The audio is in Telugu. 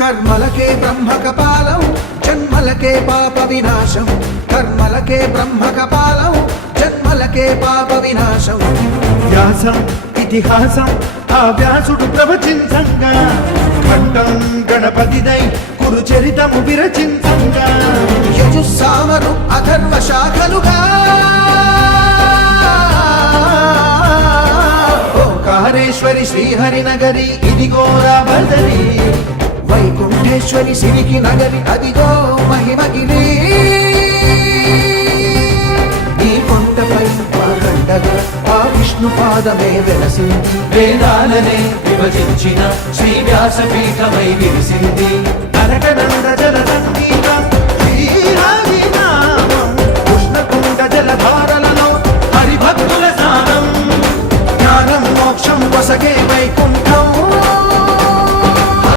కర్మలకే బ్రహ్మ కపాలం జన్మలకే పాప వినాశం కర్మలకే బ్రహ్మ కపాలం జన్మలకే పాప వినాశం వ్యాసం ఇతిహాసం ఆ వ్యాసుడు ప్రవచించంగా ఖండం గణపతిదై కురు చరితము విరచించంగా యజుస్సామరు అథర్వ శాఖలుగా ఓంకారేశ్వరి శ్రీహరినగరి ఇదిగోరా బదరి వైకుంఠేశ్వరి సిరికి నగరి అదిగో మహిమగిరి ఈ కొండపై పాదండగా ఆ విష్ణు పాదమే వెలసింది వేదాలనే విభజించిన శ్రీ వ్యాసపీఠమై విరిసింది అనగనంద జలదండ